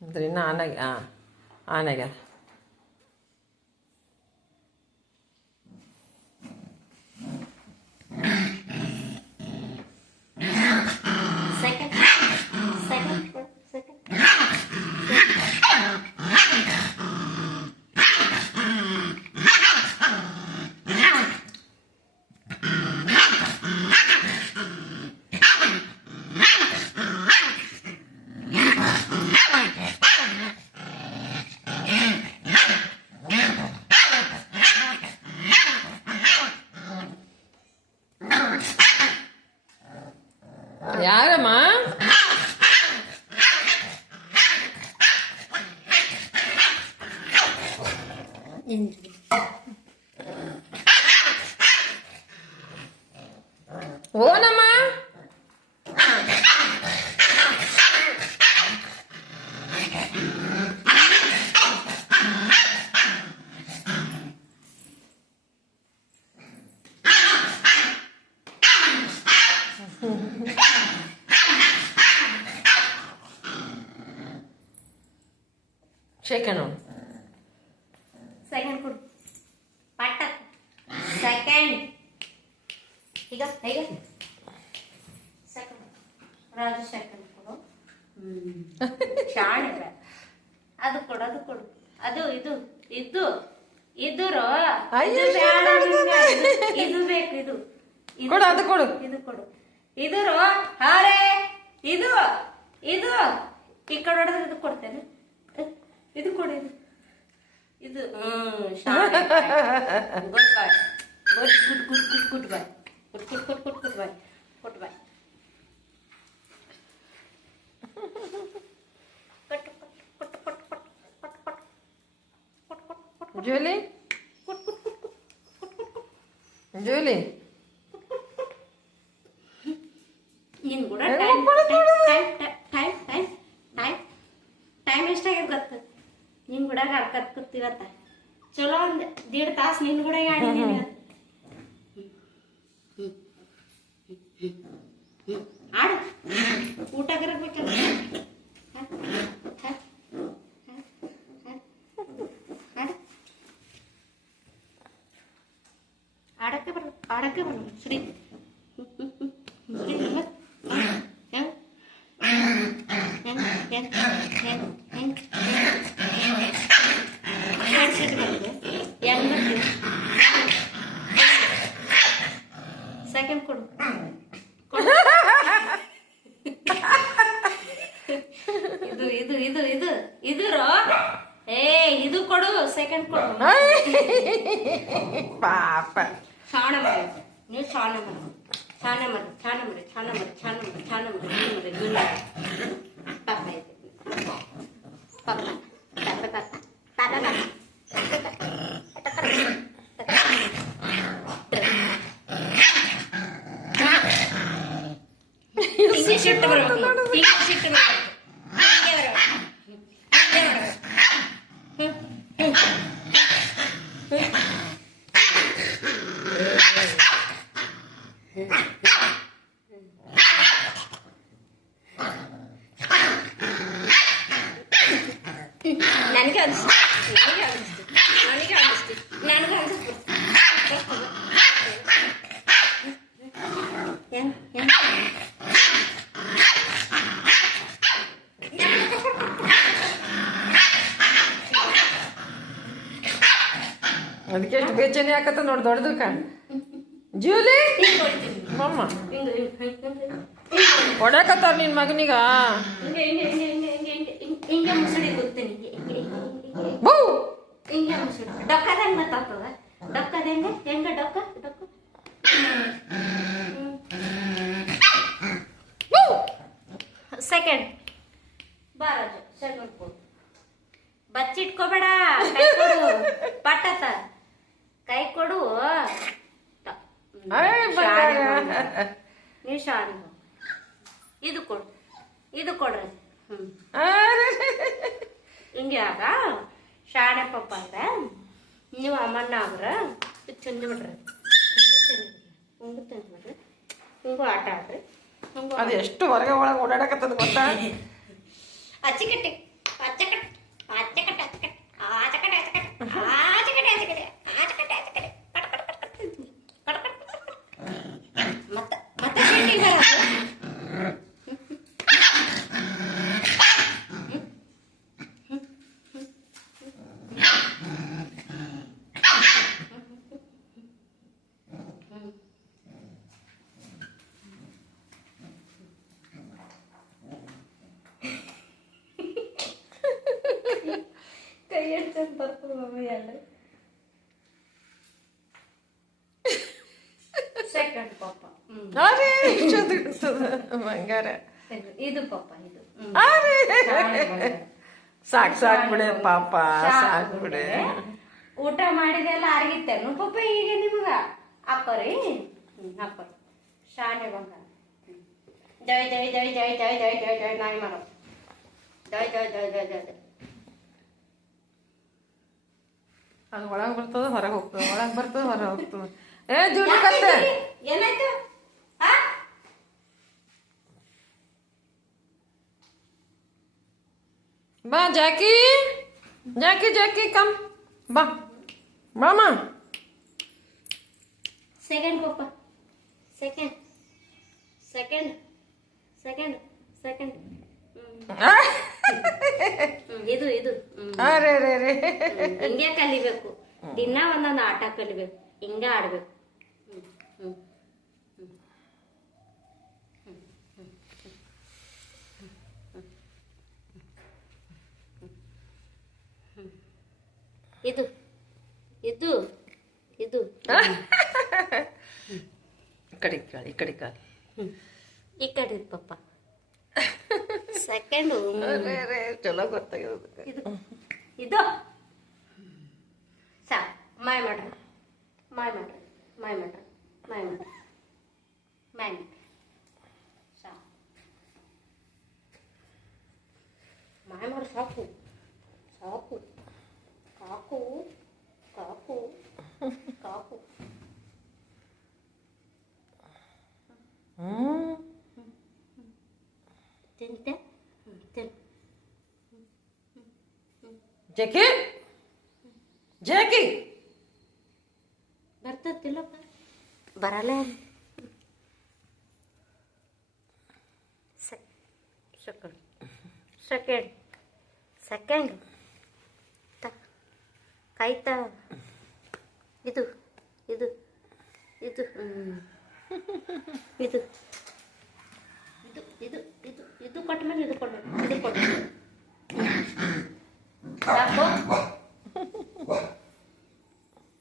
ಅಂದ್ರೆ ಇನ್ನು ಆನಾಗ್ಯದ. ಯಾರಮ್ಮ? ಓನಮ್ಮ. ಸೆಕೆಂಡ್ ಸೆಕೆಂಡ್ ಕೊಡು ಪಟ್ಟ. ಸೆಕೆಂಡ್ ಈಗ ಈಗ ಸೆಕೆಂಡ್ ರಾಜು ಸೆಕೆಂಡ್ ಕೊಡು. ಶಾಣೆ ಅದು ಕೊಡು ಅದು ಕೊಡು. ಅದು ಇದು ಇದು ಇದ್ರು ಇದು ಬೇಕು. ಇದು ಕೊಡು ಅದು ಕೊಡು. ಇದು ಕೊಡು. ಇದ್ರು ಹಾರೆ ಇದು ಇದು ಈ ಕಡೆ ಹೊಡೆದ್ರೆ ಇದು ಕೊಡ್ತೇನೆ. ಇದು ಕೊಡು. ಇದು ಇದು good boy. Good good good good good boy. Good good good good good boy. Good boy. Julie Julie ನೀನು ಕೂಡ ಟೈಮ್ ಎಷ್ಟಾಗ್ಯದ ಗೊತ್ತ? ನಿನ್ ಕೂಡ ಆಡ್ಕತ್ ಕೂತೀವತ್ತ. ಚಲೋ ಒಂದ್ 1.5 ತಾಸು ನಿನ್ ಕೂಡ ಆಡಿದೀನಿ. ಆಡು ಊಟ ಕರಬೇಕಲ್ಲ. ಆಡಕ್ಕೆ ಬರ ಸುಡಿ ಸೆಕೆಂಡ್ ಕೊಡು. ಇದು ಇದು ಇದು ಇದು ಇದ್ರು ಇದು ಕೊಡು. ಸೆಕೆಂಡ್ ಕೊಡು. ಪಾಪ ಶಾಣ ಮರಿ ನೀವು ಶಾಣ ಮರಿ ಚಾನ ಮರಿ ಚಾನ ಮರಿ ಚಾನ ಮರಿ ಚಾನ ಮರಿ ಚಾನ ಮರಿ ಮರಿ ದುಲ್ಲ ಪಾಪ ಇದೆ ಪಾಪ ಪಾಪ ಪಾಪ ಪಾಪ ಹಿಂಗೆ ಶಿಟ್ಟು ಬರಬೇಕು. ಹಿಂಗೆ ಶಿಟ್ಟು ಬರಬೇಕು. ಹಿಂಗೆ ಬರಬೇಕು. ಹಿಂಗೆ ಬರಬೇಕು. ನನಗೆ ಅನಿಸ್ತು ನನಗೆ ಅನಿಸ್ತು ನನಗೆ ಅನಿಸ್ತು ನನಗೆ ಅನಿಸ್ತು. ಅದಕ್ಕೆ ಎಷ್ಟು ಬೇಚನೆ ಆಕತ್ತ ನೋಡಿ ದೊಡ್ಡದಕ್ಕ. ಜೂಲಿ ಮಮ್ಮ ಹೊಡಕತ್ತಾರ ನಿನ್ ಮಗನಿಗ. ಹಿಂಗೆ ಮುಸುಡಿ ಗೊತ್ತೇನೆ. ಹಿಂಗೆ ಮುಸುಡಿ ಡೊಕ್ಕದ ಹೆಂಗ್ ಗೊತ್ತಾಗ್ತದ? ಡೊಕ್ಕದ ಹೆಂಗೆ ಹೆಂಗ ಡೊಕ್ಕ ಡೊಕ್ಕ ಸೆಕೆಂಡ್ ಬಾರಾಜು ಸೆಕೆಂಡ್ ಕೊಡು. ಬಚ್ಚಿಟ್ಕೋಬೇಡ. ಕೈ ಕೊಡು ಪಟ್ಟತ ಕೈ ಕೊಡು. ನೀವು ಶಾಣಿ ಇದು ಕೊಡು. ಇದು ಕೊಡ್ರಿ. ಹಿಂಗೆ ಆಗ ಶಾಣೆ ಪಪ್ಪ ಅಂತ ನೀವು ಅಮ್ಮಣ್ಣ ಆಗ್ರ ಚಂದ ಬಿಡ್ರಿ. ಹಿಂಗೂ ತಿಂದ್ಬಿಡ್ರಿ. ಹಿಂಗೂ ಆಟ ಆಡ್ರಿ. ಹಿಂಗೂ ಅದು ಎಷ್ಟು ಹೊರಗೆ ಒಳಗೆ ಓಡಾಡಕತ್ತದ ಗೊತ್ತಾ? ಅಚ್ಚಿಕಟ್ಟಿ ಅರೆ ಇಷ್ಟೊಂದು ಇಡ್ತದ ಬಂಗಾರ. ಇದು ಪಪ್ಪ ಇದು ಅರೆ ಸಾಕ್ ಬಿಡೆ ಪಾಪ, ಸಾಕ್ ಬಿಡೆ. ಊಟ ಮಾಡಿದೆಲ್ಲ ಅರ್ಗಿತ್ತೇನು ಪಪ್ಪ ಈಗ ನಿಮಗ ಹಾಕೋರಿ ಹಾಕೋರಿ ಶಾನೆ ಬಂಗಾರ. ಜೈ ಜೈ ಜೈ ಜೈ ಜೈ ಜೈ ಜೈ ಜೈ ನಾಯಿ ಮಾಡೋ ಜೈ ಜೈ ಜೈ ಜೈ ಜೈ ಜೈ. ಅದು ಒಳಗೆ ಬರ್ತದ ಹೊರಗೆ ಹೋಗ್ತದ, ಒಳಗೆ ಬರ್ತದ ಹೊರಗೆ ಹೋಗ್ತದ. ಏ ಜೂಲಿ ಕತ್ತೆ ಏನಾಯ್ತು? ಬಾ ಜಾಕಿ, ಜಾಕಿ ಜಾಕಿ ಕಮ್ ಬಾ ಬಾಮ. ಸೆಕೆಂಡ್ ಪಪ್ಪ ಸೆಕೆಂಡ್ ಸೆಕೆಂಡ್ ಸೆಕೆಂಡ್ ಸೆಕೆಂಡ್. ಇದು ಇದು ಅರೆ ರೇ ರೇ ಹಿಂಗೆ ಕಲಿಬೇಕು. ದಿನ ಒಂದೊಂದು ಆಟ ಕಲಿಬೇಕು, ಹಿಂಗ ಆಡ್ಬೇಕು. ಇದು ಇದು ಇದು ಈ ಕಡೆ ಕಾಲಿ, ಈ ಕಡೆ ಕಾಲಿ. ಈ ಕಡೆ ಪಪ್ಪ ಸೆಕೆಂಡು. ಚಲೋ ಗೊತ್ತಾಗಿರೋದು. ಇದು ಇದು ಸಾ ಮಾಯ ಮಾಡ್ರಿ, ಮಾಯ ಮಾಡ್ರಿ, ಮಾಯ ಮಾಡ್ರಿ, ಮಾಯ ಮಾಡ್ರಿ, ಮಾಯ ಮಾಡ್ರಿ. ಸಾ ಮಾಯ ಮಾಡಿ ಸಾಕು ಸಾಕು. Cock cock cock. ತಿಂತೆ ತಿನ್. ಜಾಕಿ ಜಾಕಿ ಬರ್ತತಿಲ್ಲಪ್ಪ, ಬರಲ್ಲ. ಸೆಕೆಂಡ್ ಸೆಕೆಂಡ್ ಸೆಕೆಂಡ್ ಕಾಯ್ತಾ. ಇದು ಇದು ಇದು ಇದು ಇದು ಇದು ಇದು ಇದು ಕೊಟ್ಟ ಮೇಲೆ ಇದು ಕೊಡ್ಬೇಕು, ಇದು ಕೊಡ್ಬೇಕು. ಸಾಕು